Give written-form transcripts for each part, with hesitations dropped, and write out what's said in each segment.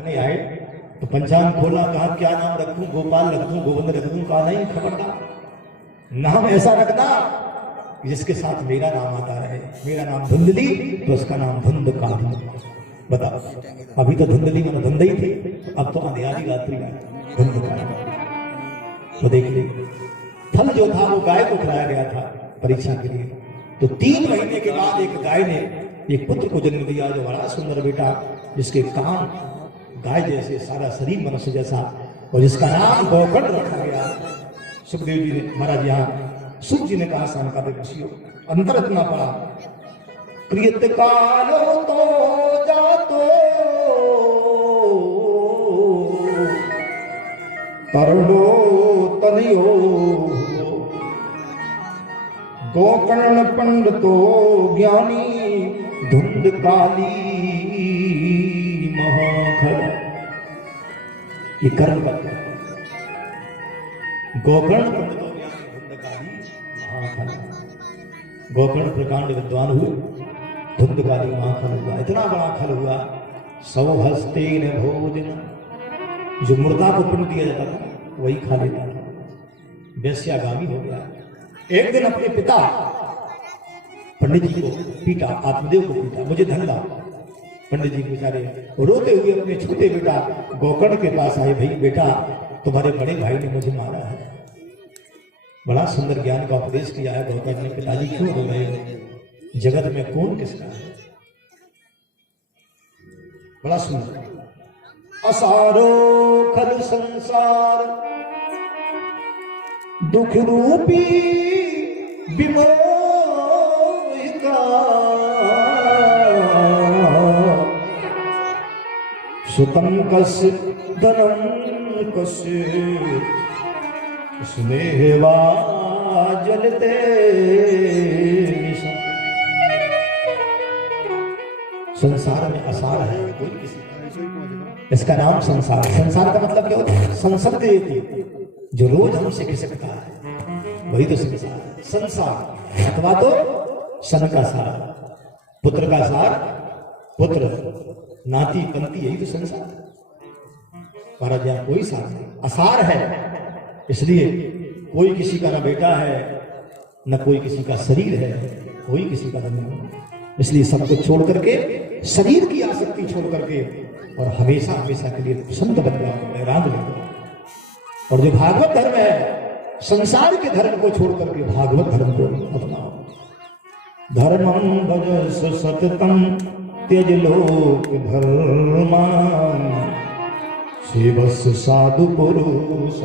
नहीं आए तो पंचांग खोला, कहा क्या नाम रखूं, गोपाल रखूं, गोविंद रखूं, कहा नहीं खबरदार नाम ऐसा रखना जिसके साथ मेरा नाम आता रहे। मेरा नाम धुंधली तो उसका नाम धुंधकारी। बताओ, अभी तो धुंधली मैंने धुंधई थी, अब तो अंधियारी रात्रि धुंधकारी। तो देखिए फल जो था वो गाय को खिलाया गया था परीक्षा के लिए। तो 3 महीने के बाद एक गाय ने एक पुत्र को जन्म दिया जो बड़ा सुंदर बेटा, जिसके कान गाय जैसे, सारा शरीर मनुष्य जैसा, और जिसका नाम गोकर्ण रखा गया। सुखदेव जी ने, महाराज यहाँ सुख जी ने कहा समकालिक ऋषियों, अंतर इतना पड़ा, क्रियत कालो तो जातो तरुणो तनियो गोकर्ण पंडितो ज्ञानी धुंध काली महाखल। ये कर्म करता है। गोकर्ण पंडितो ज्ञानी धुंध काली महाखल। गोकर्ण प्रकांड विद्वान हुए, धुंध काली महाखल हुआ। इतना बड़ा खल हुआ, 100 हस्तेन भोजन, जो मुर्दा को पिंड दिया जाता था वही खा लेता था, वैश्यागामी हो गया। एक दिन अपने पिता पंडित जी को पीटा, आत्मदेव को पीटा, मुझे धन ला। पंडित जी बेचारे रोते हुए अपने छोटे बेटा गोकर्ण के पास आए, भाई बेटा तुम्हारे बड़े भाई ने मुझे मारा है। बड़ा सुंदर ज्ञान का उपदेश किया है गोकर्ण ने। पिताजी क्यों रो रहे हो, जगत में कौन किसका है। बड़ा सुंदर, असारो खल संसार दुख रूपी विमोहिका, सुतम कस्य धनम कस्य स्नेहवा जलते। संसार में असार है कोई किसी, इसका नाम संसार। संसार का मतलब क्या होता है, संसर्ग देती, जो रोज हमसे खिसकता है वही तो संसार है। संसार अथवा तो सन का सार, पुत्र का सार, पुत्र नाती पंती, यही तो संसार है। महाराज यहाँ कोई सार नहीं, असार है। इसलिए कोई किसी का ना बेटा है, न कोई किसी का शरीर है, कोई किसी का नहीं। इसलिए सबको छोड़ करके, शरीर की आसक्ति छोड़ करके, और हमेशा हमेशा के लिए संत बन जाओ, वैराग लगो। और जो भागवत धर्म है, संसार के धर्म को छोड़ करके भागवत धर्म को अपनाओ। धर्मं भज सततम त्यज लोक धर्मान, शिवस साधु पुरुष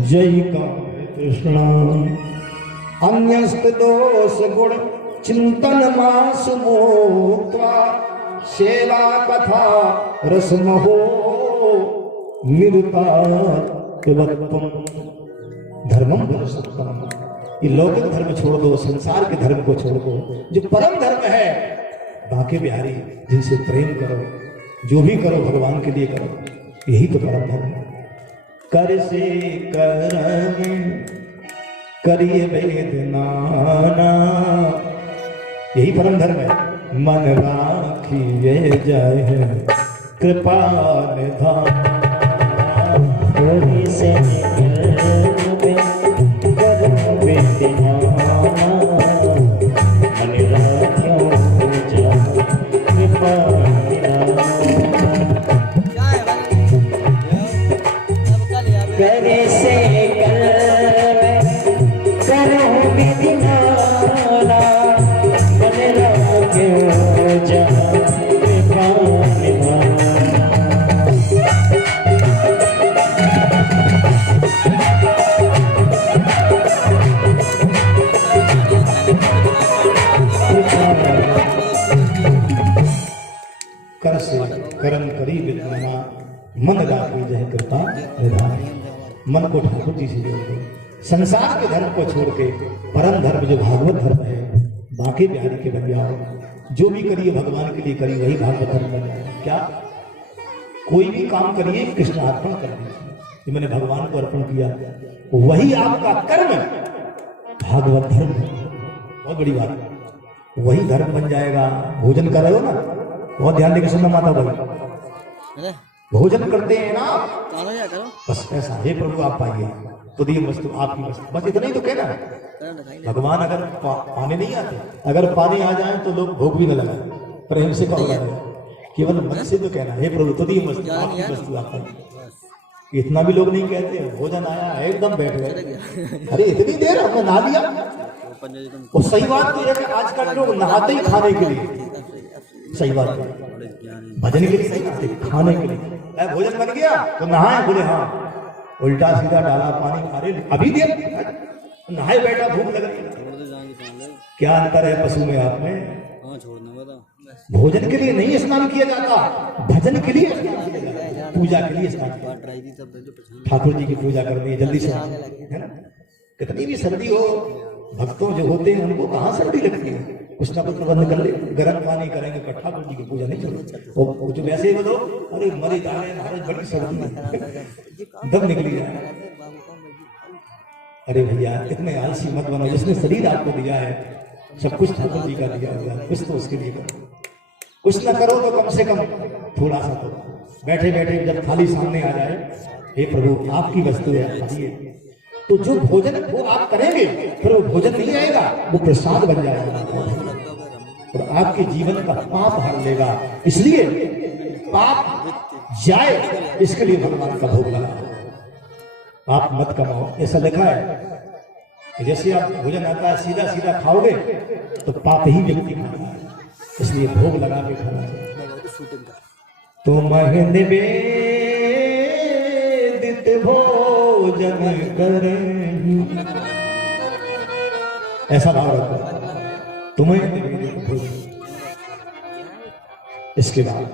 जय का कृष्ण। अन्यस्त दोष गुण चिंतन मास मोक्त्वा, सेवा कथा रसमहो निरुता केवलत्वम। धर्मम भजसत्तम, ये लौकिक धर्म छोड़ दो, संसार के धर्म को छोड़ दो। जो परम धर्म है, बांके बिहारी जिनसे प्रेम करो, जो भी करो भगवान के लिए करो, यही तो परम धर्म है। कर से करम करिए वेद नाना, यही परम धर्म है। मन राखिए जय कृपा निधान, से करम करी विद्वाना, मन राखी जय कृपा निधान। मन को ठाकुर जी से जोड़ दो, संसार के धर्म को छोड़ के परम धर्म जो भागवत धर्म है, बांके बिहारी के बन जाओ। जो भी करिए भगवान के लिए करिए, वही भागवत धर्म बन जाए। क्या कोई भी काम करिए कृष्ण अर्पण कर दीजिए, कि मैंने भगवान को अर्पण किया, वही आपका कर्म भागवत धर्म है। बहुत बड़ी बात है, वही धर्म बन जाएगा। भोजन कर रहे हो ना, बहुत ध्यान देकर सुनना माता भाई, भोजन करते हैं ना चलो या करो बस ऐसा, हे प्रभु आप पाइए तो दिए वस्तु आपकी वस्तु, बस इतना ही तो कहना है। भगवान अगर पाने नहीं आते, अगर पाने आ जाए तो लोग भोग भी न लगाए, प्रेम से कहो केवल मन से तो कहना हे प्रभु तो दिए वस्तु आपकी वस्तु आप पाइए। इतना भी लोग नहीं कहते, भोजन आया एकदम बैठ गए, अरे इतनी देर हमने नहा लिया। और सही बात तो यह कि आजकल लोग नहाते ही खाने के लिए, सही बात है, भजन के लिए नहीं नहाते, खाने के लिए। भोजन बन गया तो नहाए, बोले हाँ, उल्टा सीधा डाला पानी, अरे अभी देर नहाए बैठा, भूख लग रही। क्या अंतर है पशु में आप में? भोजन के लिए नहीं स्नान किया जाता, भजन के लिए स्नान किया जाता, पूजा के लिए स्नान किया जाता। ठाकुर जी की पूजा करनी है जल्दी से, है ना? कितनी भी सर्दी हो, भक्तों जो होते हैं उनको कहाँ सर्दी लगती है, कुछ ना कुछ प्रबंध कर ले, गर्म पानी करेंगे पर ठाकुर जी की पूजा नहीं चलो। वो जो वैसे बोलो अरे मरे जा रहे महाराज बड़ी सर्दी दम निकली जाए। अरे भैया इतने आलसी मत बनो, जिसने शरीर आपको दिया है सब कुछ ठाकुर जी का दिया हुआ है, कुछ तो उसके लिए करो, कुछ ना करो तो कम से कम थोड़ा सा करो। बैठे बैठे जब थाली सामने आ जाए, हे प्रभु आपकी वस्तु है खाइए, तो जो भोजन वो आप करेंगे फिर वो भोजन नहीं आएगा, वो प्रसाद बन जाएगा और आपके जीवन का पाप हर लेगा। इसलिए पाप जाए इसके लिए भगवान का भोग लगा, आप मत कमाओ। ऐसा लिखा है कि जैसे आप भोजन आता है सीधा सीधा खाओगे तो पाप ही व्यक्ति खाता है, इसलिए भोग लगा के खाना चाहिए। तो महने वेदित भोजन करें, ऐसा भाव रखो, तुम्हें निवेदित भोजन। इसके बाद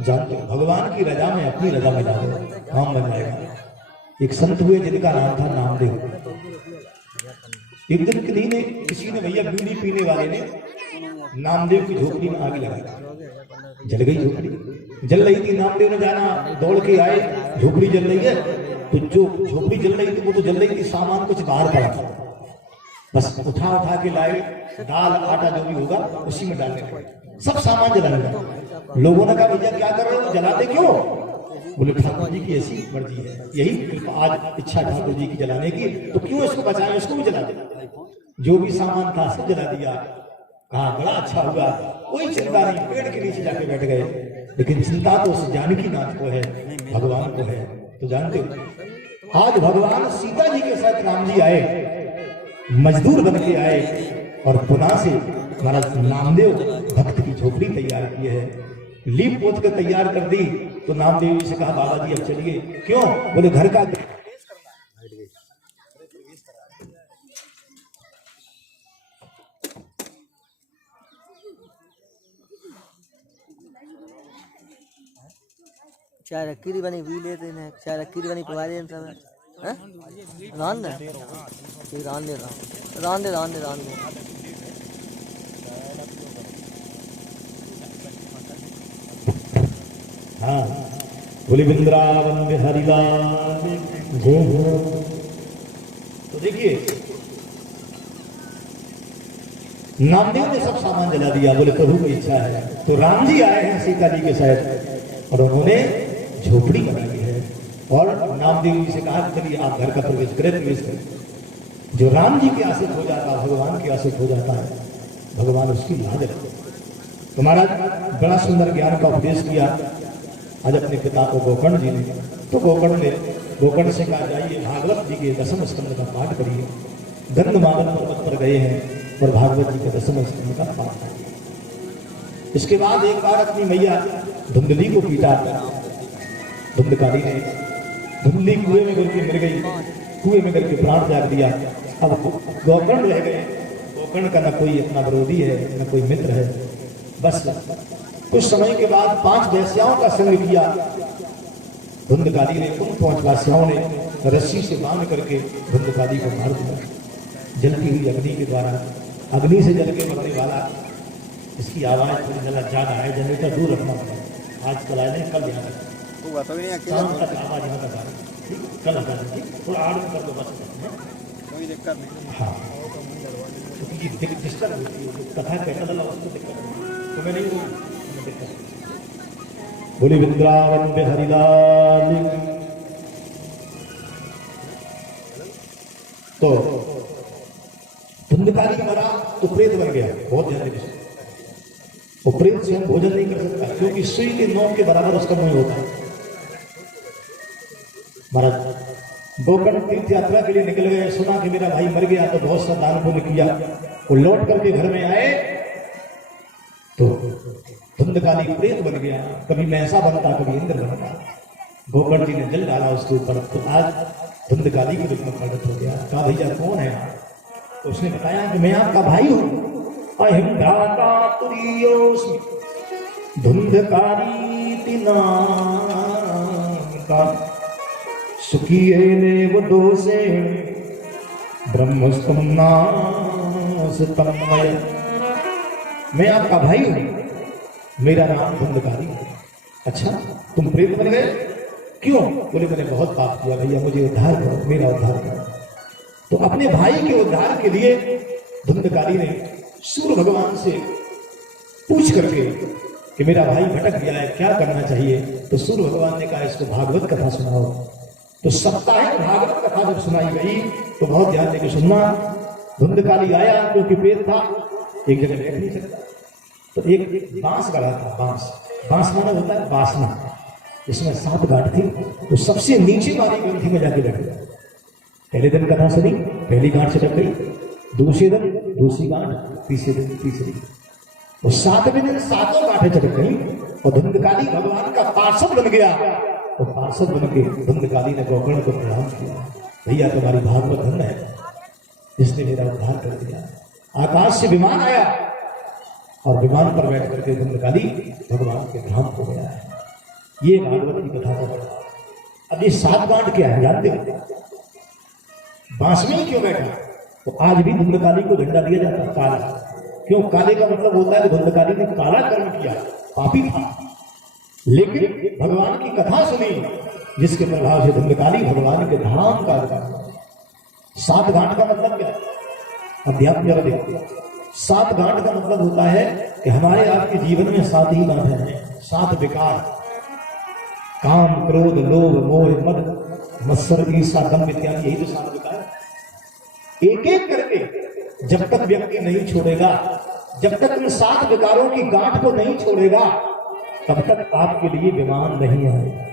जानते हो भगवान की रजा में अपनी रजा में जाओ, काम बन जाएगा। एक संत हुए जिनका नाम था नामदेव। एक दिन किसी ने भैया बीड़ी पीने वाले ने नामदेव की झोपड़ी में आग लगाई, जल गई झोपड़ी। जल रही थी, नामदेव ने जाना दौड़ के आए, झोपड़ी जल रही है, तो जो झोपड़ी जल रही थी वो तो जल रही थी, सामान कुछ बाहर पड़ा था, बस उठा के लाए, दाल आटा जो भी होगा उसी में डालने लगे, सब सामान जलाने लगे। लोगों ने कहा भैया क्या कर रहे हो, जलाते क्यों? बोले ठाकुर जी की ऐसी मर्जी है, यही आज इच्छा ठाकुर जी की जलाने की, तो क्यों इसको बचाएं, इसको भी जला दे। जो भी सामान था सब जला दिया। हाँ बड़ा अच्छा हुआ, कोई चिंता नहीं, पेड़ के नीचे जाके बैठ गए। लेकिन चिंता तो उस जानकी नाथ को है, भगवान को है। तो जानते हो आज भगवान सीता जी के साथ राम जी आए, मजदूर बन के आए और पुनः से महाराज नामदेव भक्त की झोपड़ी तैयार की है, लीप पोत कर तैयार कर दी। तो नामदेव जी से कहा बाबा जी अब चलिए। क्यों? बोले घर का चाय रखी थी बनी भी लेते हैं, चाय रखी थी बनी पवा दें सब हैं, रान दे ठीक, रान दे रान दे रान दे रान दे। हाँ बोले वृंदावन बिहारी लाल जय हो। तो देखिए नामदेव ने सब सामान जला दिया, बोले प्रभु की इच्छा है। तो राम जी आए हैं सीता जी के साथ और उन्होंने झोपड़ी बनाई है और नामदेव जी से कहा चलिए आप घर का प्रवेश करें। जो राम जी के आशिक हो जाता है, भगवान के आशिक हो जाता है, भगवान उसकी लाज रखते। तो महाराज बड़ा सुंदर ज्ञान का उपदेश किया आज अपने पिता को गोकर्ण जी ने। तो गोकर्ण से कहा जाइए भागवत जी के दसम स्कंद का पाठ करिए। गंधमादन पर्वत पर गए हैं और भागवत जी के दसम स्कंद का पाठ करिए। इसके बाद एक बार अपनी मैया धुंधली को पीटा, धुंधकारी ने धुंधली कुएं में गिर के मर गई, कुएं में गिर के प्राण त्याग दिया। अब गोकर्ण रह गए। गोकर्ण का न कोई अपना विरोधी है न कोई मित्र है। बस कुछ समय के बाद 5 वेश्याओं का संग किया धुंधकारी ने। उन 5 वेश्याओं ने रस्सी से बांध करके धुंधकारी को मार दिया जलती हुई अग्नि के द्वारा। अग्नि से जल के मरने वाला, इसकी आवाज थोड़ी जला ज्यादा है, जनरेटर दूर रखना पड़ेगा। आज कल आए नहीं, कल यहाँ शाम तक आवाज यहाँ तक आ रही, कल हटा दें, थोड़ा आड़ कर दो बस, कोई दिक्कत नहीं। हाँ डिस्टर्ब होती है कथा कैसा लगा उसको दिक्कत, तुम्हें नहीं दिक्कत। बोले वृंदावन बिहारी लाल। तो धुंधकारी मरा तो प्रेत बन गया, बहुत ध्यान रखिए। वो प्रेत स्वयं भोजन नहीं कर सकता क्योंकि सुई के नोक के बराबर उसका मुंह होता है। महाराज गोकर्ण तीर्थ यात्रा के लिए निकल गए, सुना कि मेरा भाई मर गया, तो बहुत सा दान पुण्य किया। वो लौट करके घर में आए तो धुंधकाली प्रेत बन गया, कभी मैसा बनता कभी इंद्र बनता। गोकर्ण जी ने जल डाला उसके ऊपर, तो आज धुंधकाली के रूप में प्रकट हो गया। कहा भैया कौन है? तो उसने बताया कि मैं आपका भाई हूं, अहिम भ्राता तुरीयोस्मि धुंधकारी नाम का सुखीयेनेव दोषेण ब्रह्मस्तम नास्तमय। मैं आपका भाई हूं, मेरा नाम धुंधकारी है। अच्छा तुम प्रेत बन गए, क्यों? बोले मैंने बहुत पाप किया भैया, मुझे उद्धार करो, मेरा उद्धार करो। तो अपने भाई के उद्धार के लिए धुंधकारी ने सूर्य भगवान से पूछ करके कि मेरा भाई भटक गया है, क्या करना चाहिए? तो सूर्य भगवान ने कहा इसको भागवत कथा सुनाओ। तो साप्ताहिक भागवत कथा जब सुनाई गई तो बहुत ध्यान देकर सुनना। धुंधकाली आया क्योंकि पेट था, एक जगह बैठ नहीं सकता, तो एक बांस गड़ा था। बांस माना होता है वासना, इसमें 7 गांठ थी, तो सबसे नीचे वाली ग्रंथि में जाके बैठ गया। पहले दिन कथा सुनी, पहली गांठ से लग गई, दूसरे दिन दूसरी गांठ, तीसरे दिन तीसरी, और 7वें दिन 7 गांठें चढ़ गई और धुंधकाली भगवान का पार्षद बन गया। और पार्षद बन के धुंधकाली ने गोकर्ण को प्रणाम किया, भैया तुम्हारी भागवत धन्य है, जिसने मेरा उद्धार कर दिया। आकाश से विमान आया और विमान पर बैठ करके धुंधकाली भगवान के धाम को गया है। ये भागवत की कथा का। अब ये 7 गांठ क्या है जानते हो? बांस में ही क्यों बैठा? तो आज भी धुंधकाली को झंडा दिया जाता है काला। क्यों? काले का मतलब होता है कि धुंधकाली ने काला कर्म किया, पापी था। लेकिन भगवान की कथा सुनी जिसके प्रभाव से धुंधकाली भगवान के धाम का अधिकार। 7 गांठ का मतलब क्या है? अध्यात्म जरा देखो। 7 गांठ का मतलब होता है कि हमारे आपके जीवन में 7 ही गांठें हैं, 7 विकार, काम क्रोध लोभ मोह मद मत्सर ईर्ष्या दंभ इत्यादि, यही तो 7 विकार। एक एक करके जब तक व्यक्ति नहीं छोड़ेगा, जब तक इन 7 विकारों की गांठ को नहीं छोड़ेगा, तब तक आपके लिए विमान नहीं आएगा।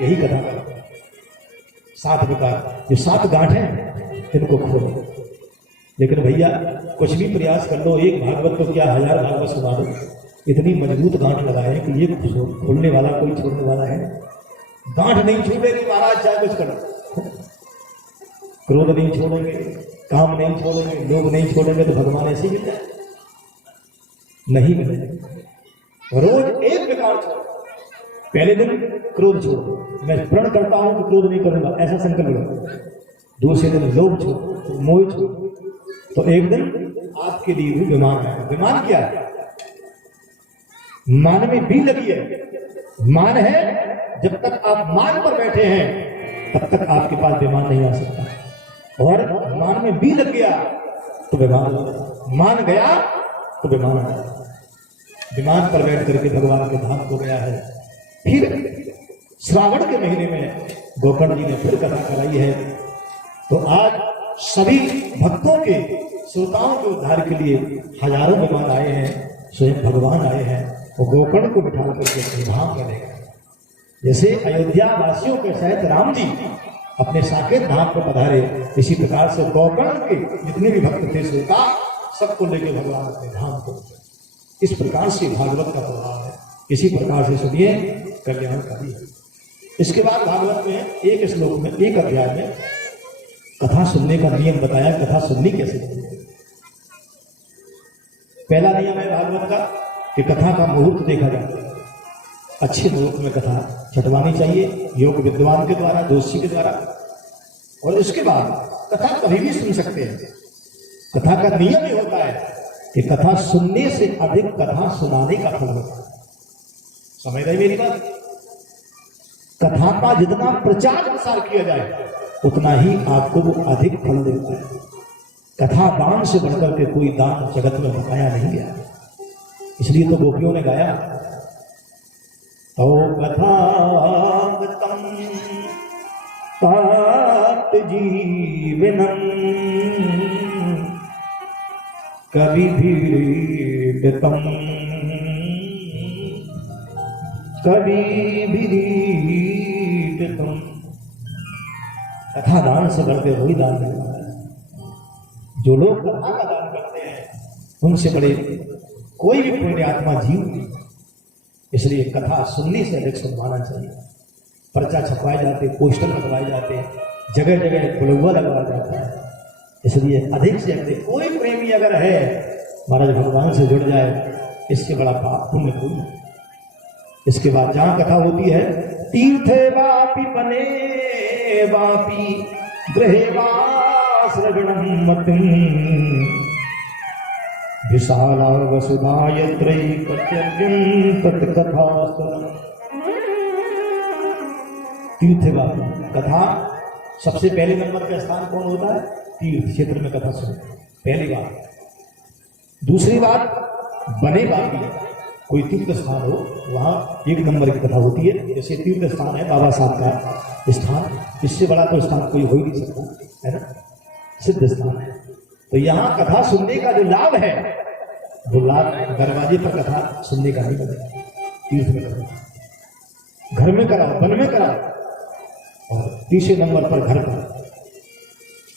यही कथा करता है। 7 विकार, जो 7 गांठ हैं इनको खोलो। लेकिन भैया कुछ भी प्रयास कर लो, एक भागवत तो क्या 1000 भागवत सुना दो, इतनी मजबूत गांठ लगाए कि ये खोलने वाला कोई छोड़ने वाला है? गांठ नहीं छूटेगी महाराज, चाहे कुछ करो। क्रोध नहीं छोड़ेंगे, काम नहीं छोड़ेंगे, लोभ नहीं छोड़ेंगे, तो भगवान ऐसे ही मिल जाए? नहीं मिलेगा। रोज एक विकार छोड़ो। पहले दिन क्रोध छोड़ो, मैं प्रण करता हूं कि क्रोध नहीं करूंगा, ऐसा संकल्प लो। दूसरे दिन लोभ छोड़ो, मोह छोड़ो, तो एक दिन आपके लिए भी विमान है। विमान क्या है? मान में भी लगी है। मान है, जब तक आप मान पर बैठे हैं तब तक आपके पास विमान नहीं आ सकता। और मान में भी लग गया तो विमान, मान गया तो विमान आ जाता। विमान पर बैठ करके भगवान के धाम को गया है। फिर श्रावण के महीने में गोकर्ण जी ने फिर कथा कराई है। तो आज सभी भक्तों के, श्रोताओं के उद्धार के लिए हजारों विमान आए हैं, स्वयं भगवान आए हैं और गोकर्ण को बिठा करके अपने धाम में ले गए। जैसे अयोध्या वासियों के सहित राम जी अपने साकेत धाम को पधारे, इसी प्रकार से गोकर्ण के जितने भी भक्त थे श्रोता, सबको लेकर भगवान अपने धाम को। इस प्रकार से भागवत का प्रभाव है। इसी प्रकार से सुनिए, कल्याणकारी है। इसके बाद भागवत में एक श्लोक में, एक अध्याय में कथा सुनने का नियम बताया। कथा सुननी कैसे चाहिए? पहला नियम है भागवत का कि कथा का मुहूर्त देखा जाता है। अच्छे मुहूर्त में कथा छटवानी चाहिए, योग विद्वान के द्वारा, दोषी के द्वारा। और इसके बाद कथा कभी भी सुन सकते हैं। कथा का नियम ही होता है कि कथा सुनने से अधिक कथा सुनाने का फल होता है। समझ रहे मेरी बात? कथा का जितना प्रचार प्रसार किया जाए उतना ही आपको वो अधिक फल देता है। कथा दान से बढ़कर के कोई दान जगत में बताया नहीं गया। इसलिए तो गोपियों ने गाया, तो कथागतं तात जीवनम कविभिरीडितम कविभिरीडितम। कथा दान से बढ़ते वही दान देने वाला है। जो लोग कथा का दान करते हैं उनसे बड़े कोई भी पुण्य आत्मा जीव नहीं। इसलिए कथा सुनने से अधिक सुनवाना चाहिए। पर्चा छपवाए जाते, पोस्टर लगवाए जाते, जगह जगह बुलवा लगवाया जाता है। इसलिए अधिक से अधिक कोई प्रेमी अगर है महाराज भगवान से जुड़ जाए, इसके बड़ा पाप पुण्य कोई नहीं। इसके बाद जहां कथा होती है, तीर्थे वापि बने वापि गृहे वा श्रवणं मतिं विशाला वसुधा यत्रैकत्यं तत्कथास्तुलं। तीर्थ वापि कथा सबसे पहले नंबर का स्थान कौन होता है? तीर्थ क्षेत्र में कथा सुनो, पहली बात। दूसरी बात, बने वापी कोई तीर्थ स्थान हो वहां एक नंबर की कथा होती है। जैसे तीर्थ स्थान है बाबा साहब का स्थान, इससे बड़ा तो स्थान कोई हो ही नहीं सकता, है ना, सिद्ध स्थान है। तो यहाँ कथा सुनने का जो लाभ है वो लाभ दरवाजे पर कथा सुनने का नहीं मिलेगा। तीर्थ में कराओ, घर में कराओ, वन में कराओ, और तीसरे नंबर पर घर पर।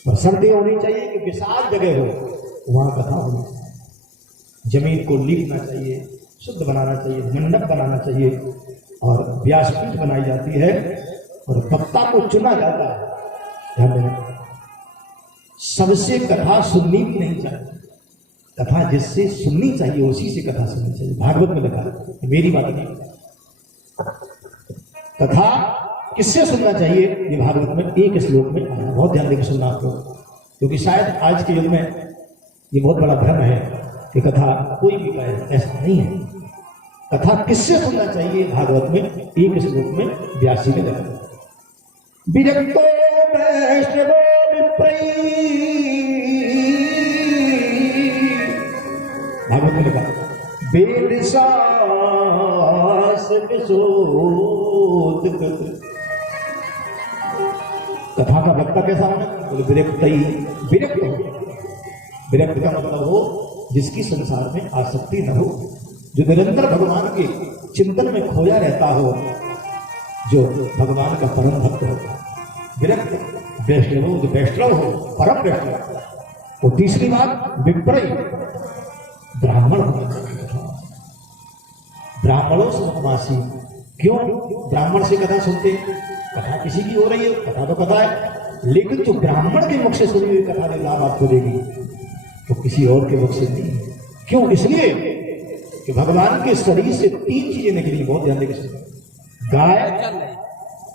और शर्तें होनी चाहिए कि विशाल जगह हो वहां कथा होनी चाहिए। जमीन को लीपना चाहिए, शुद्ध बनाना चाहिए, मंडप बनाना चाहिए, और व्यासपीठ बनाई जाती है, और वक्ता को चुना जाता है। ध्यान देना, सबसे कथा सुननी भी नहीं चाहिए। कथा जिससे सुननी चाहिए उसी से कथा सुननी चाहिए। भागवत में लिखा है, मेरी बात नहीं। कथा किससे सुनना चाहिए ये भागवत में एक श्लोक में आया। बहुत ध्यान देकर सुनना आपको, क्योंकि शायद आज के युग में ये बहुत बड़ा भ्रम है कि कथा कोई भी कहे, ऐसा नहीं है। कथा किससे सुनना चाहिए भागवत में एक श्लोक में व्यास जी ने लिखा। विरक्तो वैष्णवो विप्रैः, भागवत में लिखा, वेद शास्त्र शोधकृत। कथा का वक्ता कैसा होना? विरक्त ही विरक्त हो। विरक्त का मतलब हो जिसकी संसार में आसक्ति न हो, जो निरंतर भगवान के चिंतन में खोया रहता हो, जो भगवान का परम भक्त हो। विरक्त वैष्णव, जो वैष्णव हो, परम वैष्णव। और तीसरी बात, विप्रय, ब्राह्मण होना चाहिए। ब्राह्मणों से उपवासी। क्यों ब्राह्मण से कथा सुनते? कथा किसी की हो रही है, कथा तो कथा है, लेकिन जो ब्राह्मण के मुख से सुनी हुई कथा जो लाभ आपको देगी तो किसी और के मुख से नहीं। क्यों? इसलिए कि भगवान के शरीर से तीन चीजें निकली। बहुत ध्यान देकर सुनो, गाय,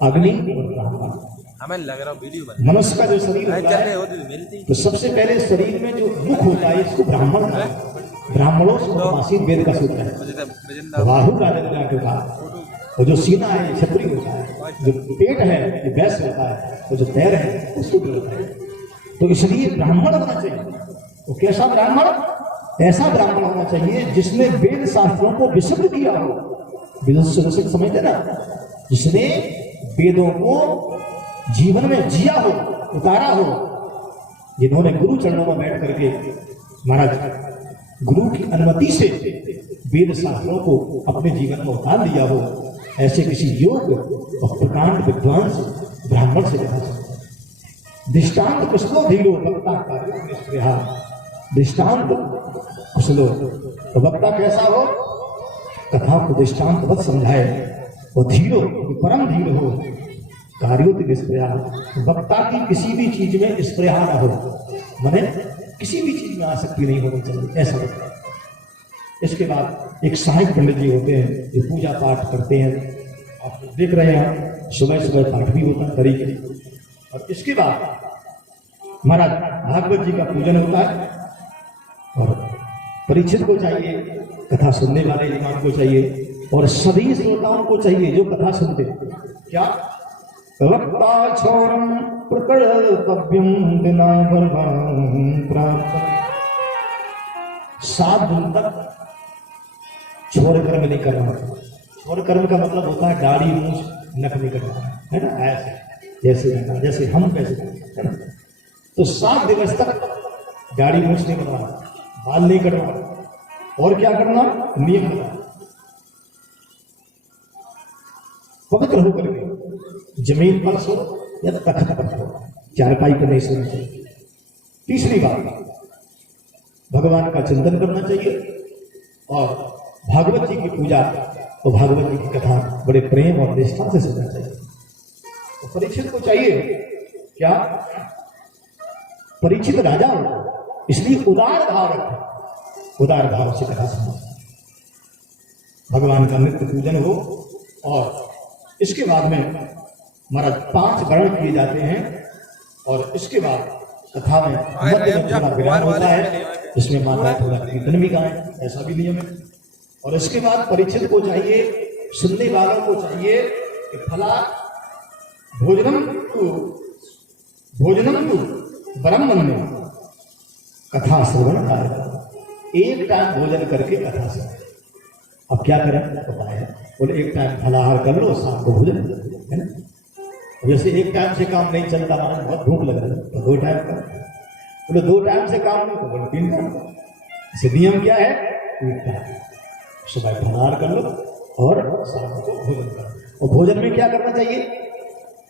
अग्नि और ब्राह्मण। हमें लग रहा वीडियो मनुष्य का जो शरीर होता है, तो सबसे पहले शरीर में जो मुख होता है इसको ब्राह्मण कहा। ब्राह्मणों से उपवासी वेद का सूत्र है। बाहु राजा के बाद, और जो सीना है ये क्षत्रिय होता है, जो पेट है ये वैश्य होता है, और जो पैर है वो शूद्र होता है। तो इसलिए ब्राह्मण होना चाहिए। तो कैसा ब्राह्मण? ऐसा ब्राह्मण होना चाहिए जिसने वेद शास्त्रों को विशुद्ध किया हो। विशुद्ध समझते ना, जिसने वेदों को जीवन में जिया हो, उतारा हो, जिन्होंने गुरु चरणों में बैठ करके महाराज गुरु की अनुमति से वेद शास्त्रों को अपने जीवन में उतार दिया हो, ऐसे किसी योग और प्रकांड विद्वान से, ब्राह्मण से कहा जाता है। दृष्टांत कुशलो धीरो वक्ता कार्यो निष्प्रहा। दृष्टांत कुशलो, तो वक्ता कैसा हो? कथा को दृष्टांत बस समझाए, और धीरो परम धीर हो, कार्यो निष्प्रहा। वक्ता की किसी भी चीज में स्प्रहा न हो, माने किसी भी चीज में आसक्ति नहीं होनी चाहिए, ऐसा होता है। इसके बाद एक सहायक पंडित जी होते हैं जो पूजा पाठ करते हैं। आप देख रहे हैं सुबह सुबह पाठ भी होता है तरीके। और इसके बाद महाराज भागवत जी का पूजन होता है, और परीक्षित को चाहिए, कथा सुनने वाले इमाम को चाहिए, और सभी श्रोताओं को चाहिए जो कथा सुनते हैं, क्या वक्ता छोरम प्रकर्तव्यम दिनाभरं प्राप्त। 7 दिन तक छोड़ कर्म नहीं करना, और कर्म का मतलब होता है दाढ़ी मूछ नख नहीं कटवाना, है ना, ऐसे जैसे हम कैसे है ना। तो 7 दिवस तक दाढ़ी मूछ नहीं कटवाना, बाल नहीं कटवाना, और क्या करना, नियम करना, पवित्र होकर के जमीन पर सो या तख्त पर सो, चारपाई पर नहीं सोना चाहिए। तीसरी बात, भगवान का चिंतन करना चाहिए और भागवत जी की पूजा और भागवत जी की कथा बड़े प्रेम और निष्ठा से सुनना चाहिए। तो परीक्षित को चाहिए क्या, परीक्षित राजा हो, इसलिए उदार भाव रखें, उदार भाव से कथा सुनो, भगवान का नित्य पूजन हो। और इसके बाद में महाराज 5 वर्ण किए जाते हैं और इसके बाद कथा में मध्य में थोड़ा विराम होता है, जिसमें माता थोड़ा कीर्तन भी गाएं, ऐसा भी नियम है। और इसके बाद परीक्षित को चाहिए, सुनने वालों को चाहिए कि फला भोजनम तु ब्रह्मण्य कथा श्रवण कार्य, एक टाइम भोजन करके कथा सुने। अब क्या करें, उपाय है, बोले एक टाइम फलाहार कर लो, शाम को भोजन, है ना। जैसे एक टाइम से काम नहीं चलता, मानो बहुत भूख लग रही है तो 2 टाइम कर, बोले 2 टाइम से काम नहीं तो बोले 3 टाइम कर। इसे नियम क्या है, एक टाइम सुबह फलाहार कर लो और शाम को भोजन कर लो। और भोजन में क्या करना चाहिए,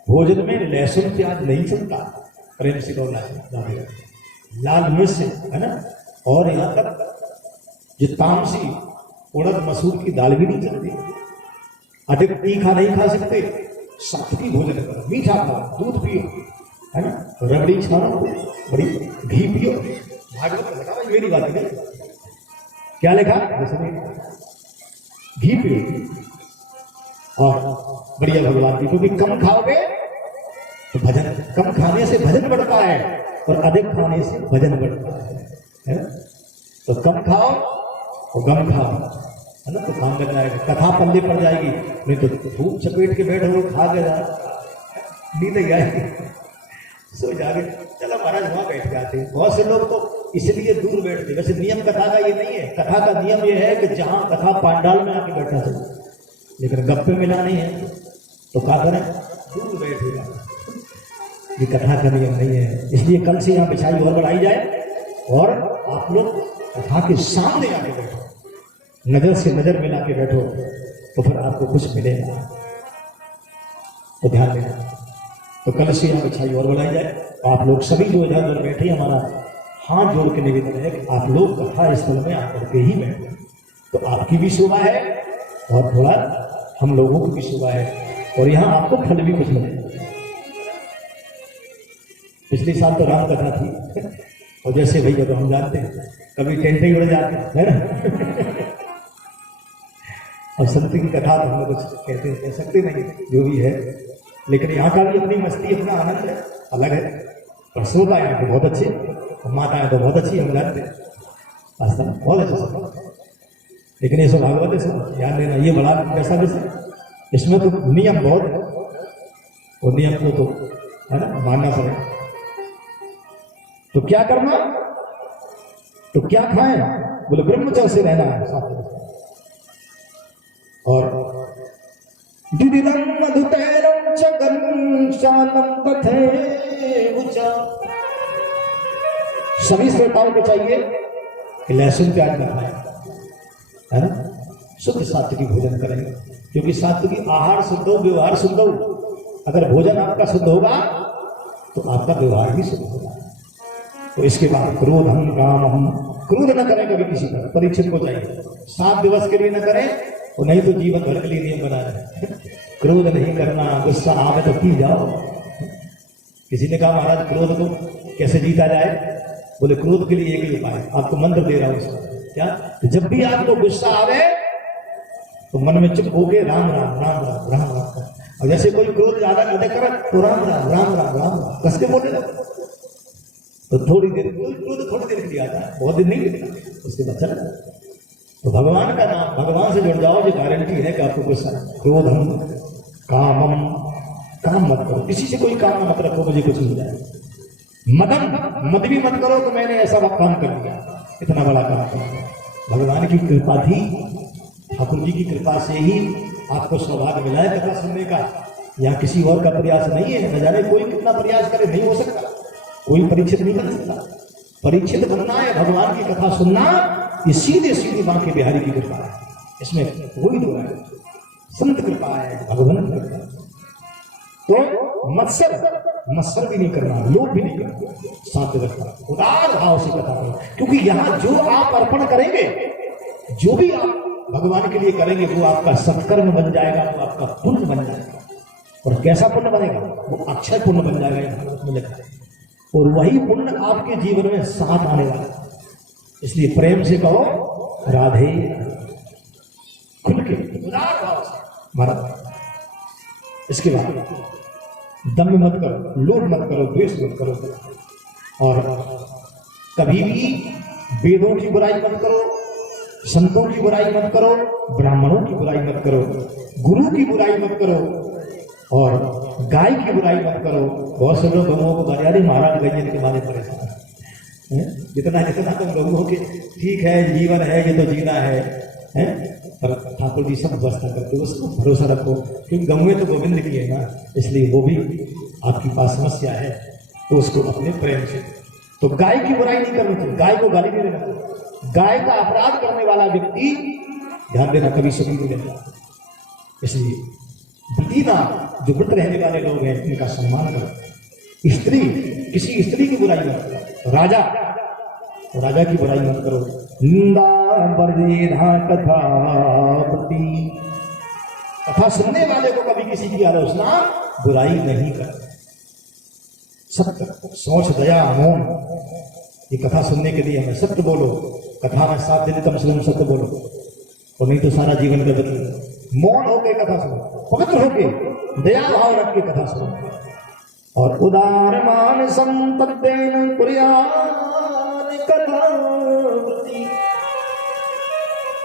भोजन में लहसुन प्याज नहीं चलता, प्रेम से कहो लाल मिर्च है ना। और यहाँ तक जो तामसी उड़द मसूर की दाल भी नहीं चलती, अधिक तीखा नहीं खा सकते, सात्विक भोजन करो, मीठा खाओ, दूध पियो, है ना, रबड़ी छानो, बड़ी घी पियो। भागवत में लिखा, मेरी बात नहीं, क्या लिखा, घी पियो और बढ़िया भगवान की, क्योंकि कम खाओगे तो भजन, कम खाने से भजन बढ़ता है और अधिक खाने से भजन बढ़ता है ना। तो कम खाओ और गम खाओ, है ना, तो काम लग जाएगा, कथा पल्ले पड़ जाएगी, नहीं तो खूब चपेट के बैठो, खा के नींद आएगी, सो जाके चलो महाराज वहां बैठ जाते हैं। बहुत से लोग तो इसलिए दूर बैठते, वैसे नियम कथा का ये नहीं है, कथा का नियम ये है कि जहां कथा पांडाल में आके बैठना चाहिए, लेकिन गप्पे मिला नहीं है तो क्या करें, दूर बैठेगा, ये कथा का नियम नहीं है। इसलिए कल से यहाँ बिछाई और बढ़ाई जाए और आप लोग कथा के सामने आके बैठो, नजर से नजर मिला के बैठो, तो फिर आपको कुछ मिलेगा, तो ध्यान देना। तो कल से यहाँ बिछाई और बढ़ाई जाए। आप लोग सभी जो इधर उधर बैठे, हमारा हाथ जोड़ के निवेदन है कि आप लोग कथा स्थल में आकर के ही बैठे, तो आपकी भी शोभा है और थोड़ा हम लोगों की भी शोभा है, और यहाँ आपको फल भी कुछ मिलेगा। पिछले साल तो राम कथा थी, और जैसे भैया तो हम जानते हैं कभी टेंटे ही उड़ जाते हैं ना और संत की कथा तो हम कुछ कहते कह सकते नहीं, जो भी है, लेकिन यहाँ का भी अपनी मस्ती, अपना आनंद है, अलग है। पर शोभा यहाँ के बहुत अच्छे, और माताएं तो बहुत अच्छी, हम जानते हैं, आस्था बहुत अच्छा, लेकिन ये सब भागवत है, सब ध्यान देना, ये बड़ा कैसा विषय, इसमें तो नियम बहुत है, और नियम को तो है ना मानना पड़ेगा। तो क्या करना, तो क्या खाएं, बोले ब्रह्मचर्य से रहना है। और दिदिदं मधुतैरं च गंशानं तथैवच, सभी श्रोताओं को चाहिए कि लहसुन प्याज न खाएं, है ना, शुद्ध सात्विक भोजन करेंगे, क्योंकि सात्विक आहार शुद्ध हो, व्यवहार शुद्ध हो। अगर भोजन आपका शुद्ध होगा तो आपका व्यवहार भी शुद्ध होगा। तो इसके बाद क्रोध हम काम हम, क्रोध न करें कभी किसी पर, परीक्षित को चाहिए 7 दिवस के लिए न करें, और नहीं तो जीवन भर के लिए नियम बना रहे, क्रोध नहीं करना, गुस्सा आवे तो पी जाओ। किसी ने कहा महाराज क्रोध को कैसे जीता जाए, बोले क्रोध के लिए एक ही उपाय, आपको मंत्र दे रहा हूं इसका, क्या, तो जब भी आपको गुस्सा आवे तो मन में चुप होके राम राम राम राम राम राम, और जैसे कोई क्रोध ज्यादा अधिक करे तो राम राम राम राम राम कस के बोले ना, तो थोड़ी देर, क्रोध थोड़ी देर के लिए आता है, बहुत दिन नहीं लेता, उसके बाद चला। तो भगवान का नाम, भगवान से जुड़ जाओ, ये गारंटी है कि आपको गुस्सा, क्रोधम कामम, काम मत करो, किसी से कोई काम मत रखो, मुझे कुछ मिल जाए। मदम, मत भी मत करो तो मैंने ऐसा काम कर दिया, इतना बड़ा काम कर दिया। भगवान की कृपा थी, ठाकुर जी की कृपा से ही आपको सौभाग्य मिला है कथा सुनने का, या किसी और का प्रयास नहीं है। न जाने कोई कितना प्रयास करे, नहीं हो सकता, कोई परीक्षित नहीं बन सकता। परीक्षित बनना है भगवान की कथा सुनना, ये सीधे सीधे बांके बिहारी की कृपा है, इसमें कोई दो है, संत कृपा है, भगवान की कृपा है। तो मत्सर भी नहीं करना, लोभ भी नहीं करना, शांत रखना, उदार भाव से कथा करो, क्योंकि यहां जो आप अर्पण करेंगे, जो भी आप भगवान के लिए करेंगे, वो आपका सत्कर्म बन जाएगा, वो आपका पुण्य बन जाएगा। और कैसा पुण्य बनेगा? वो अक्षय पुण्य बन जाएगा, ये भागवत में लिखा है। और वही पुण्य आपके जीवन में साथ आने वाला है। इसलिए प्रेम से कहो राधे, खुल के उदार भाव से महाराज। इसके बाद दम्भ मत करो, लोभ मत करो, द्वेष मत करो, और कभी भी वेदों की बुराई मत करो, संतों की बुराई मत करो, ब्राह्मणों की बुराई मत करो, गुरु की बुराई मत करो, और गाय की बुराई मत करो। बहुत से लोग गौओं को मर्यादा महाराज गंजन के मारे परेशान है। जितना जितना तुम गौओं के ठीक है, जीवन है, ये तो जीना है, पर ठाकुर जी सब व्यवस्था करते हो, उसको भरोसा रखो, क्योंकि गौएं तो गोविंद की है ना, इसलिए वो भी आपकी पास समस्या है, तो उसको अपने प्रेम से। तो गाय की बुराई नहीं करनी चाहिए, गाय को गाली नहीं देना चाहिए। गाय का अपराध करने वाला व्यक्ति, ध्यान देना, कभी सुखी नहीं रहता। इसलिए व्रतीना, जो व्रत रहने वाले लोग हैं, इनका सम्मान करो। स्त्री, किसी स्त्री की बुराई मत करो। राजा की बुराई मत करो। निंदा बर्देधा कथा प्रति, कथा सुनने वाले को कभी किसी की आलोचना बुराई नहीं कर। सत्य, सोच, दया, मौन, ये कथा सुनने के लिए हमें सत्य बोलो। कथा में 7 दिन कम से कम सत्य बोलो, और नहीं तो सारा जीवन का बदल। मौन होके कथा सुनो, पवित्र होके, दया भाव रख के कथा सुनो, और उदार मान संपत्तेन कुर्यात् कथावृत्ति,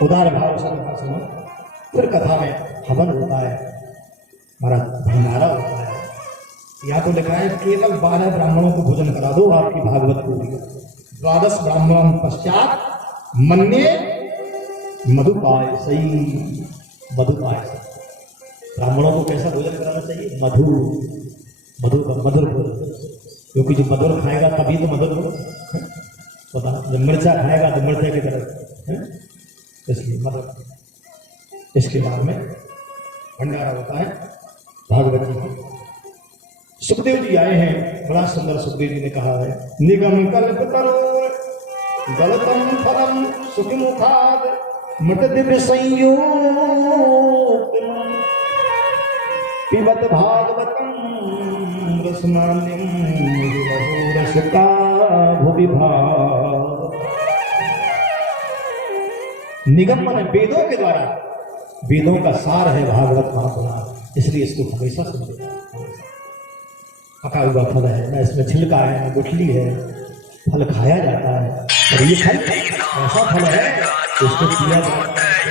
उदार भाव से कथा सुनो। फिर कथा में हवन होता है, हमारा भंडारा होता है। यहाँ तो लिखा है केवल 12 ब्राह्मणों को भोजन करा दो, आपकी भागवत पूरी। 12 ब्राह्मणों पश्चात मन्ये मधुपाय सही, मधुपाय। ब्राह्मणों को कैसा भोजन कराना चाहिए? मधुर भोजन, क्योंकि जो मधुर खाएगा तभी तो मधुर हो। पता, जब मिर्चा खाएगा तो मिर्चा की तरफ, इसलिए मधुर। इसके बाद में भंडारा होता है भागवत जी की। सुखदेव जी आए हैं, बड़ा सुंदर सुखदेव जी ने कहा है, निगम कल्प करो गलतम फलम सुख मुखाद मृत दिव्य संयोग पिबत भागवतम रसमान्यम रसका भुवि भाव। निगम माने वेदों के द्वारा, वेदों का सार है भागवत महापुराण, इसलिए इसको हमेशा सुनते। पका हुआ फल है ना, इसमें छिलका है, गुठली है, फल खाया जाता है, और ये फल ऐसा फल है इसको किया जाता है।